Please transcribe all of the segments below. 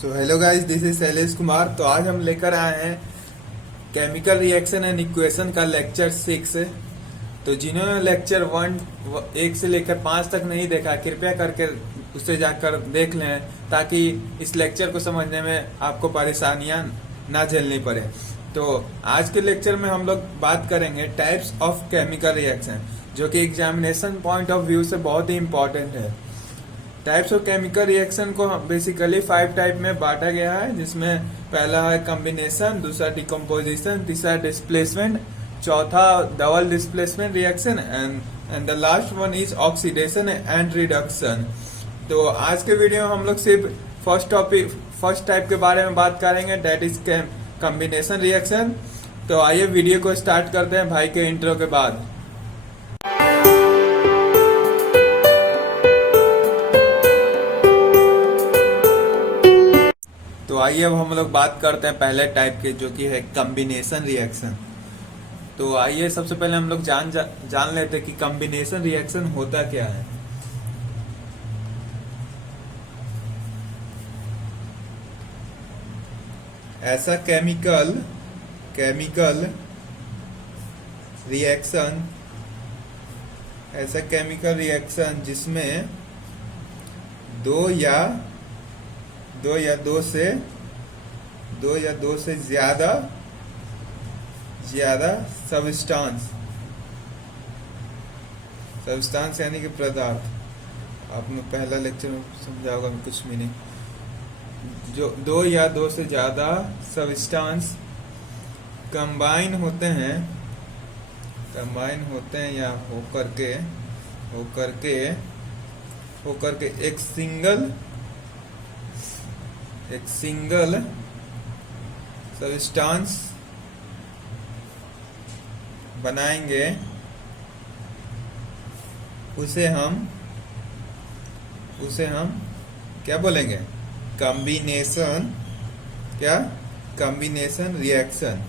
So hello guys, this is Shailesh Kumar. तो आज हम लेकर आए हैं केमिकल रिएक्शन एंड इक्वेशन का लेक्चर 6। तो जिन्होंने लेक्चर 1 से लेकर 5 तक नहीं देखा, कृपया करके उससे जाकर देख लें ताकि इस लेक्चर को समझने में आपको परेशानियां ना झेलनी पड़े। तो आज के लेक्चर में हम लोग बात करेंगे टाइप्स ऑफ केमिकल रिएक्शन, जो कि एग्जामिनेशन पॉइंट ऑफ व्यू से बहुत ही इम्पोर्टेंट है। टाइप्स ऑफ केमिकल रिएक्शन को बेसिकली 5 टाइप में बांटा गया है, जिसमें पहला है कॉम्बिनेशन, दूसरा डिकम्पोजिशन, तीसरा डिस्प्लेसमेंट, चौथा double displacement reaction and the last one is oxidation and reduction. तो आज के वीडियो में हम लोग सिर्फ फर्स्ट टाइप के बारे में बात करेंगे, दैट इज कॉम्बिनेशन रिएक्शन। तो आइए वीडियो को स्टार्ट करते हैं भाई के इंट्रो के बाद। तो आइए अब हम लोग बात करते हैं पहले टाइप के, जो कि है कॉम्बिनेशन रिएक्शन। तो आइए सबसे पहले हम लोग जान लेते हैं कि कॉम्बिनेशन रिएक्शन होता क्या है। ऐसा केमिकल रिएक्शन जिसमें दो या दो से ज्यादा सब्सटेंस यानी कि पदार्थ। आपने पहला लेक्चर में समझा होगा, कुछ भी नहीं। जो दो या दो से ज्यादा सब्सटेंस कंबाइन होते हैं या होकर के एक सिंगल सब्सटेंस बनाएंगे, उसे हम क्या बोलेंगे? Combination reaction.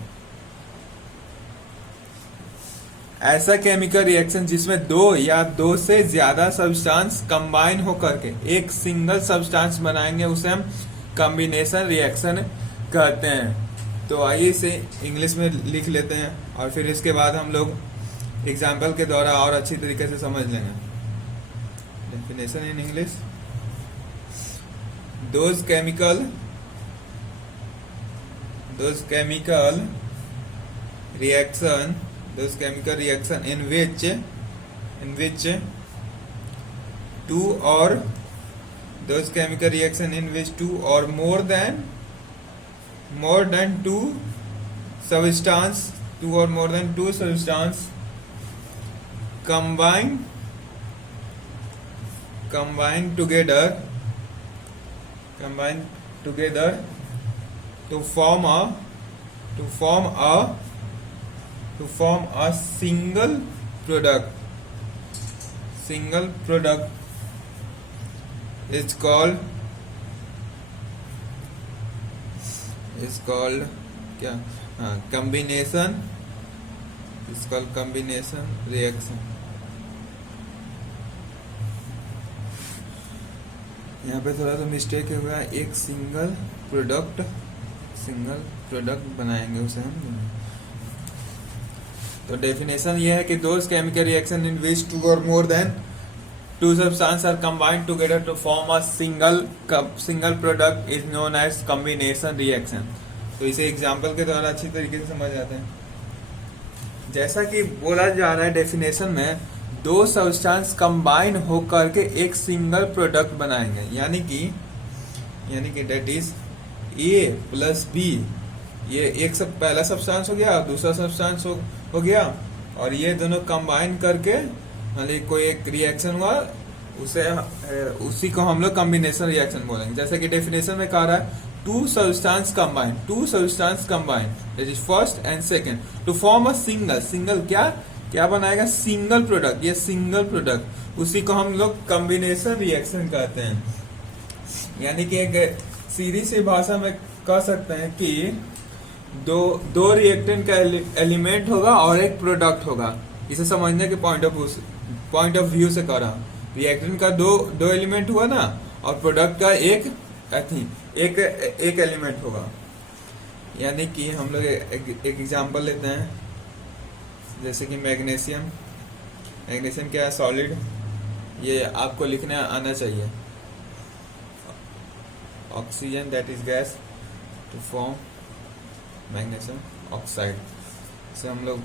ऐसा केमिकल रिएक्शन जिसमें दो या दो से ज्यादा सब्सटेंस कंबाइन होकर के एक सिंगल सब्सटेंस बनाएंगे, उसे हम कॉम्बिनेशन रिएक्शन कहते हैं। तो आइए इसे इंग्लिश में लिख लेते हैं और फिर इसके बाद हम लोग एग्जाम्पल के द्वारा और अच्छी तरीके से समझ लेंगे। Definition in English: those chemical reaction in which two or more than two substance combine together to form a single product is called क्या? combination reaction। यहाँ पे थोड़ा सा मिस्टेक हुआ है, एक सिंगल प्रोडक्ट बनाएंगे उसे हम। तो डेफिनेशन ये है कि those chemical reaction in which two or more than two substance are combined together to form a single product is known as combination reaction. तो इसे एग्जाम्पल के द्वारा अच्छी तरीके से समझ आते हैं। जैसा कि बोला जा रहा है डेफिनेशन में, दो सब्सटेंस कंबाइन होकर के एक सिंगल प्रोडक्ट बनाएंगे, यानी कि that is A plus B. ये एक सब पहला सब्सटेंस हो गया, दूसरा सब्सटेंस हो गया, और ये दोनों कंबाइन करके मतलब कोई एक रिएक्शन हुआ, उसी को हम लोग कॉम्बिनेशन रिएक्शन बोलेंगे। जैसे कि डेफिनेशन में कह रहा है, two substance combine that is first and second to form a single क्या बनाएगा? Single product. ये सिंगल प्रोडक्ट, उसी को हम लोग कॉम्बिनेशन रिएक्शन कहते हैं। यानी कि एक सीधी सी भाषा में कह सकते हैं कि दो रिएक्टेंट का एलिमेंट होगा और एक प्रोडक्ट होगा। इसे समझने के पॉइंट ऑफ व्यू से कह रहा हूँ। रिएक्टेंट का दो एलिमेंट हुआ ना, और प्रोडक्ट का एक एथीन, एक एक एलिमेंट होगा। यानी कि हम लोग एक एग्जांपल लेते हैं, जैसे कि मैग्नीशियम। मैग्नीशियम क्या है? सॉलिड। ये आपको लिखना आना चाहिए। Oxygen that is gas to form magnesium oxide. इसे हम लोग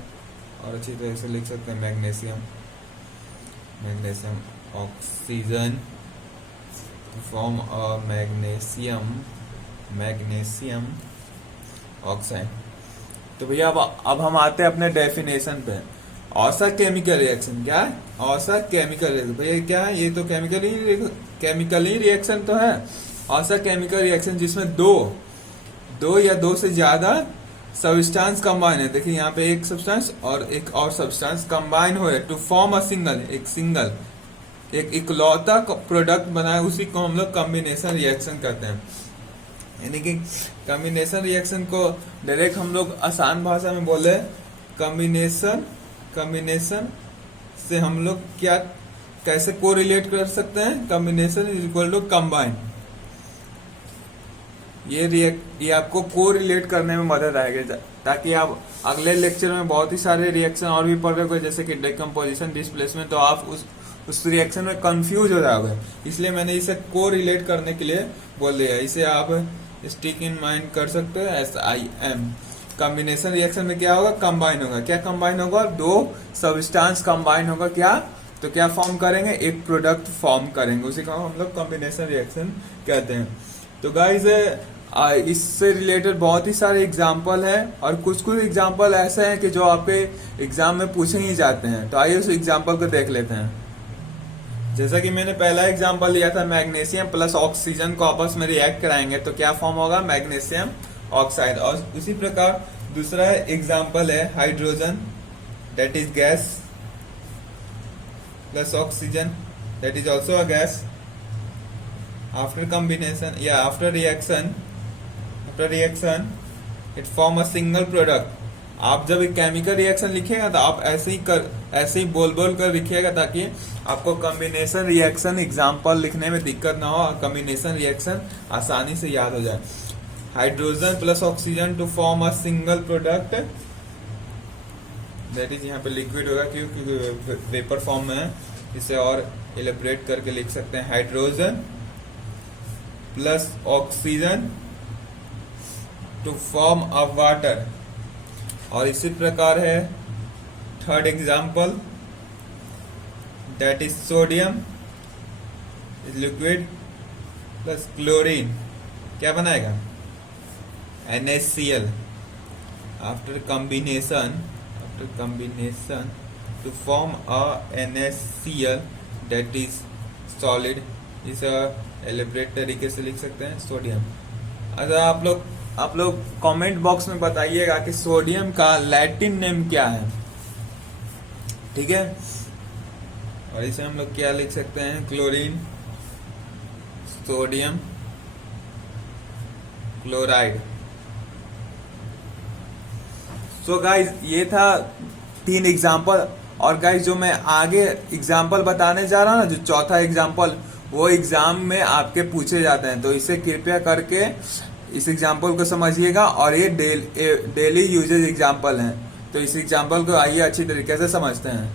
और अच्छी तरह से लिख सकते हैं, magnesium oxygen to form a magnesium oxide. तो भैया अब हम आते हैं अपने डेफिनेशन पे। औसत केमिकल रिएक्शन क्या है? औसत केमिकल रिएक्शन भैया क्या है? ये तो केमिकल ही रिएक्शन तो है। औसत केमिकल रिएक्शन जिसमें दो या दो से ज्यादा सब्सटेंस कंबाइन है। देखिए यहाँ पे एक सब्सटेंस और एक और सब्सटेंस कंबाइन हो रहे टू फॉर्म अ एक इकलौता प्रोडक्ट बनाए, उसी को हम लोग कॉम्बिनेशन रिएक्शन कहते हैं। यानी कि कॉम्बिनेशन रिएक्शन को डायरेक्ट हम लोग आसान भाषा में बोले, कॉम्बिनेशन से हम लोग क्या कैसे को रिलेट कर सकते हैं? Combination is equal to combine. ये आपको को रिलेट करने में मदद आएगी, ताकि आप अगले लेक्चर में बहुत ही सारे रिएक्शन और भी पढ़ रहे हो, जैसे कि डिकम्पोजिशन, डिस्प्लेसमेंट, तो आप उस रिएक्शन में कंफ्यूज हो जाओगे। इसलिए मैंने इसे को रिलेट करने के लिए बोल दिया। इसे आप स्टिक इन माइंड कर सकते हो, SIM। कॉम्बिनेशन रिएक्शन में क्या होगा? कंबाइन होगा। क्या कंबाइन होगा? दो सब्सटेंस कंबाइन होगा। क्या तो क्या फॉर्म करेंगे? एक प्रोडक्ट फॉर्म करेंगे, उसी को हम लोग कॉम्बिनेशन रिएक्शन कहते हैं। तो गाइस इससे रिलेटेड बहुत ही सारे एग्जाम्पल है, और कुछ एग्जाम्पल ऐसे हैं कि जो आपके एग्जाम में पूछे ही जाते हैं। तो आइए उस एग्जाम्पल को देख लेते हैं। जैसा कि मैंने पहला एग्जाम्पल लिया था, मैग्नीशियम प्लस ऑक्सीजन को आपस में रिएक्ट कराएंगे तो क्या फॉर्म होगा? Magnesium oxide. और उसी प्रकार दूसरा एग्जाम्पल है hydrogen that is gas plus oxygen that is also a gas. After combination या after reaction it form a single product. आप जब एक केमिकल रिएक्शन लिखिएगा तो आप ऐसे ही बोल कर लिखिएगा, ताकि आपको कॉम्बिनेशन रिएक्शन एग्जाम्पल लिखने में दिक्कत ना हो और कॉम्बिनेशन रिएक्शन आसानी से याद हो जाए। Hydrogen plus oxygen to form a single product that is, यहाँ पे लिक्विड होगा क्योंकि वेपर फॉर्म में है। इसे और एलिब्रेट करके लिख सकते हैं, hydrogen plus oxygen to form a water. और इसी प्रकार है third example that is sodium is liquid plus chlorine, क्या बनाएगा? NaCl। After combination to form a NaCl that is solid. इसे एलिब्रेट तरीके से लिख सकते हैं, सोडियम। अगर आप लोग कमेंट बॉक्स में बताइएगा कि सोडियम का लैटिन नेम क्या है, ठीक है? और इसे हम लोग क्या लिख सकते हैं? Chlorine, sodium chloride. So guys ये था 3 एग्जाम्पल। और गाइज जो मैं आगे एग्जाम्पल बताने जा रहा हूँ ना, जो चौथा एग्जाम्पल, वो एग्जाम में आपके पूछे जाते हैं। तो इसे कृपया करके इस एग्जाम्पल को समझिएगा, और ये डेली यूजेज एग्जाम्पल हैं। तो इस एग्जाम्पल को आइए अच्छी तरीके से समझते हैं।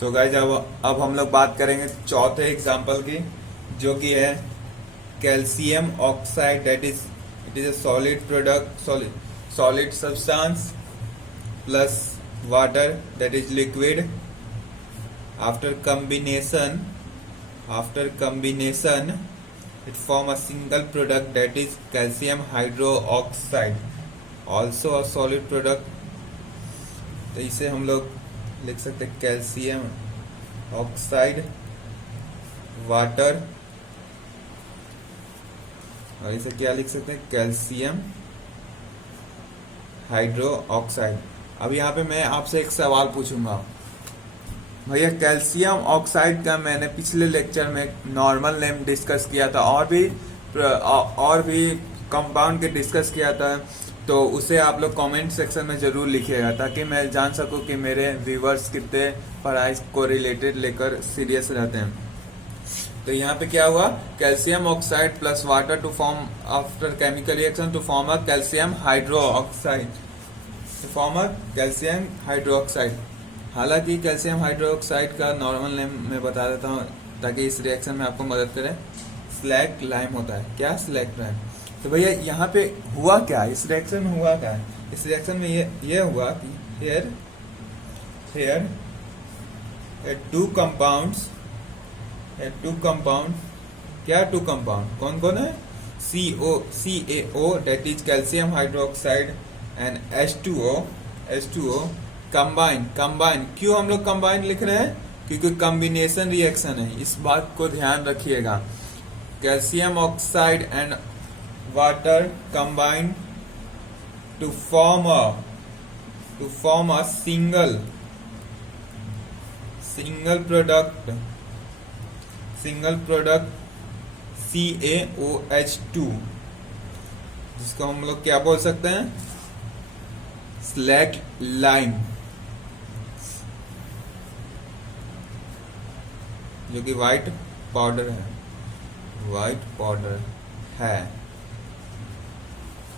सो गाइज अब हम लोग बात करेंगे चौथे एग्जाम्पल की, जो कि है calcium oxide that is it is a solid product, solid substance plus water that is liquid. After combination it form a single product that is calcium hydroxide, also a solid product। तो इसे हम लोग लिख सकते हैं calcium oxide water, और इसे क्या लिख सकते हैं? Calcium hydro oxide. अब यहाँ पे मैं आपसे एक सवाल पूछूंगा, भैया कैल्शियम ऑक्साइड का मैंने पिछले लेक्चर में नॉर्मल नेम डिस्कस किया था, और भी कंपाउंड के डिस्कस किया था, तो उसे आप लोग कमेंट सेक्शन में ज़रूर लिखिएगा, ताकि मैं जान सकूं कि मेरे व्यूवर्स कितने पढ़ाई को रिलेटेड लेकर सीरियस रहते हैं। तो यहाँ पे क्या हुआ, calcium oxide plus water to form after chemical reaction to form a calcium hydroxide, to form a calcium hydroxide. हालांकि कैल्शियम हाइड्रोक्साइड का नॉर्मल नेम मैं बता देता हूँ ताकि इस रिएक्शन में आपको मदद करे, स्लैग लाइम होता है। क्या स्लैग लाइम? तो भैया यहाँ पे हुआ क्या, इस रिएक्शन में हुआ क्या है? इस रिएक्शन में ये हुआ कि here टू कंपाउंड्स, क्या टू कंपाउंड कौन कौन है? CaO that is calcium hydroxide and H2O combine. क्यों हम लोग कंबाइन लिख रहे हैं? क्योंकि कॉम्बिनेशन रिएक्शन है, इस बात को ध्यान रखिएगा। Calcium oxide and water combine to form a single product CaOH2, जिसको हम लोग क्या बोल सकते हैं? स्लैग लाइम, जो कि व्हाइट पाउडर है।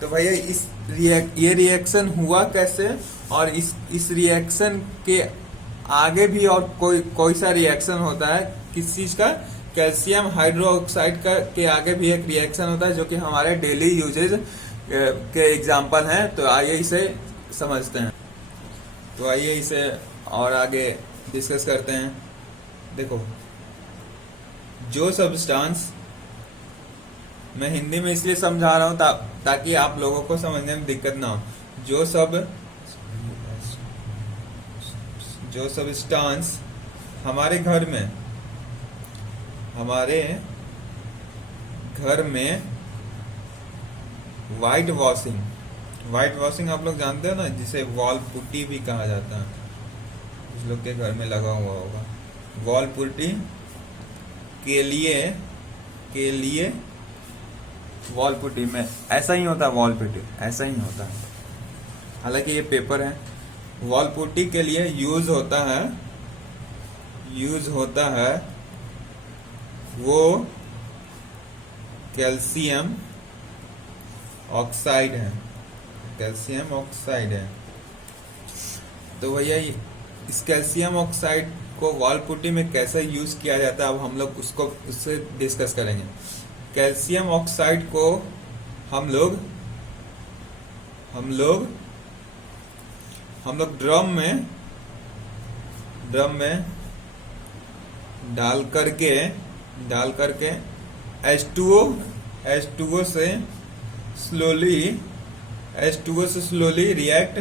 तो भैया ये रिएक्शन हुआ कैसे, और इस रिएक्शन के आगे भी और कोई सा रिएक्शन होता है किस चीज का? कैल्शियम हाइड्रोक्साइड का के आगे भी एक रिएक्शन होता है जो कि हमारे डेली यूजेज के एग्जांपल हैं। तो आइए इसे समझते हैं, तो आइए इसे और आगे डिस्कस करते हैं। देखो, जो सब्सटेंस, मैं हिंदी में इसलिए समझा रहा हूं ताकि आप लोगों को समझने में दिक्कत ना हो। जो सब्सटेंस हमारे घर में व्हाइट वॉशिंग आप लोग जानते हो ना, जिसे वॉल पुट्टी भी कहा जाता है, कुछ लोग के घर में लगा हुआ होगा। वॉल पुट्टी के लिए वॉल पुट्टी में ऐसा ही होता है, वॉल पुट्टी ऐसा ही होता है, हालांकि ये पेपर है। वॉल पुट्टी के लिए यूज होता है वो कैल्शियम ऑक्साइड है। तो भैया इस कैल्शियम ऑक्साइड को वॉल पुट्टी में कैसे यूज किया जाता है, अब हम लोग उससे डिस्कस करेंगे। कैल्शियम ऑक्साइड को हम लोग ड्रम में डाल करके H2O से स्लोली रिएक्ट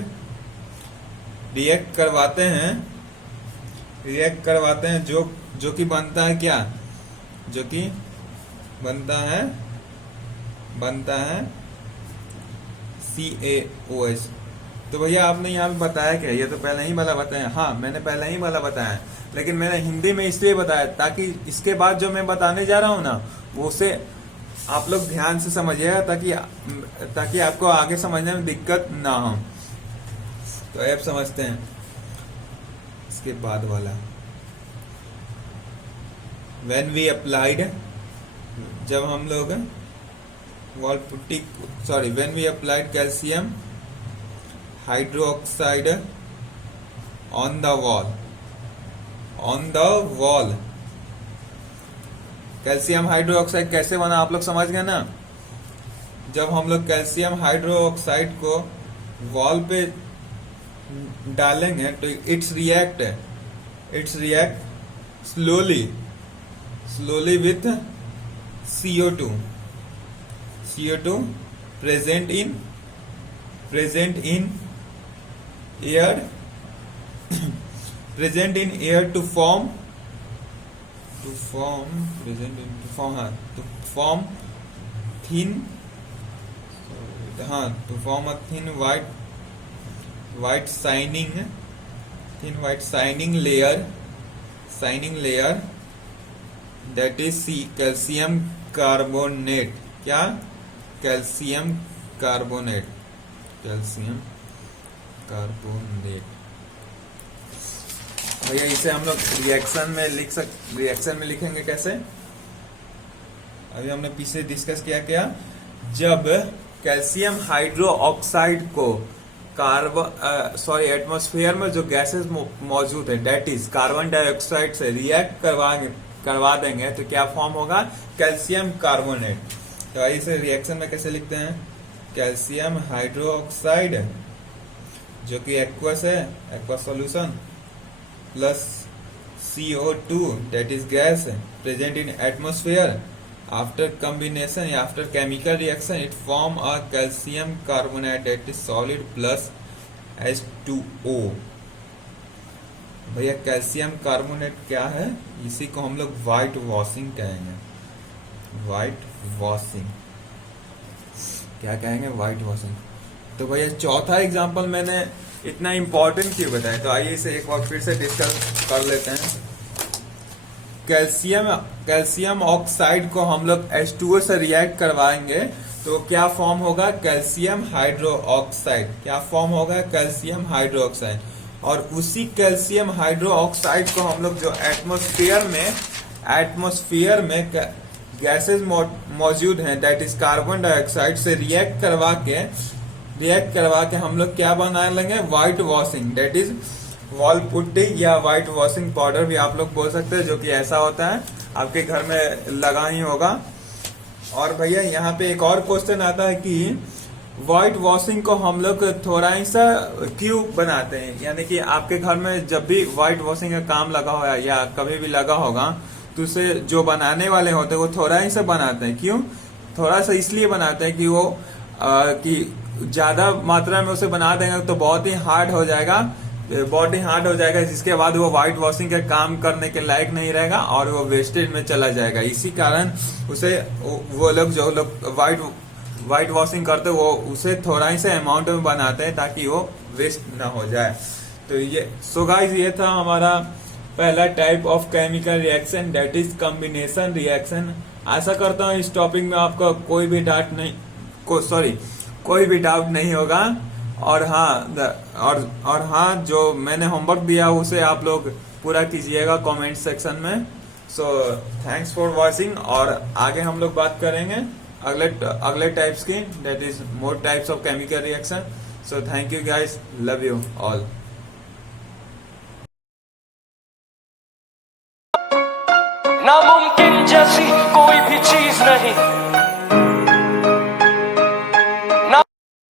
करवाते हैं जो कि बनता है क्या? जो कि बनता है CaOH। तो भैया आपने यहाँ पे बताया क्या? ये तो पहले ही वाला बताया। हाँ, मैंने पहले ही वाला बताया, लेकिन मैंने हिंदी में इसलिए बताया ताकि इसके बाद जो मैं बताने जा रहा हूँ ना, वो उसे आप लोग ध्यान से समझिएगा ताकि आपको आगे समझने में दिक्कत ना हो। तो अब समझते हैं इसके बाद वाला। When we applied, जब हम लोग when we applied calcium hydroxide on the wall, calcium hydroxide कैसे बना आप लोग समझ गए ना? जब हम लोग कैल्शियम हाइड्रोक्साइड को वॉल पे डालेंगे तो it's react slowly with CO2 present in air to form thin white shining layer that is calcium carbonate। क्या? Calcium carbonate. भैया इसे हम लोग रिएक्शन में लिखेंगे कैसे? अभी हमने पीछे डिस्कस किया क्या, जब कैल्शियम हाइड्रो ऑक्साइड को एटमॉस्फेयर में जो गैसेस मौजूद है डेट इज कार्बन डाइऑक्साइड से रिएक्ट करवा देंगे तो क्या फॉर्म होगा, कैल्शियम कार्बोनेट। तो आइए इसे रिएक्शन में कैसे लिखते हैं, कैल्शियम हाइड्रो ऑक्साइड जो कि एक्वस है, aqueous solution, plus CO2 that is gas present in atmosphere, after combination या after chemical reaction it form a calcium carbonate that is solid plus H2O। भैया कैल्शियम कार्बोनेट क्या है, इसी को हम लोग व्हाइट वॉशिंग कहेंगे, व्हाइट वॉशिंग क्या कहेंगे, व्हाइट वॉशिंग। तो भैया चौथा एग्जांपल मैंने इतना इंपॉर्टेंट क्यों बताया, तो आइए इसे एक बार फिर से डिस्कस कर लेते हैं। कैल्शियम ऑक्साइड को हम लोग H2O से रिएक्ट करवाएंगे तो क्या फॉर्म होगा, कैल्शियम हाइड्रो ऑक्साइड। क्या फॉर्म होगा, कैल्शियम हाइड्रो ऑक्साइड। और उसी कैल्शियम हाइड्रो ऑक्साइड को हम लोग जो एटमॉस्फेयर में गैसेस मौजूद हैं दैट इज कार्बन डाइऑक्साइड से रिएक्ट करवा के हम लोग क्या बना लेंगे, white washing, that is wall putty या व्हाइट वॉशिंग पाउडर भी आप लोग बोल सकते हैं, जो कि ऐसा होता है, आपके घर में लगा ही होगा। और भैया यहाँ पे एक और क्वेश्चन आता है कि व्हाइट वॉशिंग को हम लोग थोड़ा सा क्यों बनाते हैं, यानी कि आपके घर में जब भी व्हाइट वॉशिंग का काम लगा होगा या कभी भी लगा होगा तो उसे जो बनाने वाले होते हैं वो थोड़ा ही सा बनाते हैं। क्यों, थोड़ा सा इसलिए बनाते हैं कि वो कि ज्यादा मात्रा में उसे बना देंगे तो बहुत ही हार्ड हो जाएगा, जिसके बाद वो व्हाइट वॉशिंग का काम करने के लायक नहीं रहेगा और वो वेस्टेज में चला जाएगा। इसी कारण उसे वो लोग जो लोग व्हाइट वॉशिंग करते वो उसे थोड़ा ही से अमाउंट में बनाते हैं ताकि वो वेस्ट ना हो जाए। तो ये सो गाइस, ये था हमारा पहला type of chemical reaction that is combination reaction. आशा करता हूँ इस टॉपिक में आपका कोई भी डाउट नहीं होगा। और हाँ जो मैंने होमवर्क दिया उसे आप लोग पूरा कीजिएगा कमेंट सेक्शन में। सो थैंक्स फॉर वॉचिंग, और आगे हम लोग बात करेंगे अगले टाइप्स की, that is more types of chemical reaction. So thank you guys, love you all. नामुमकिन जैसी कोई भी चीज नहीं,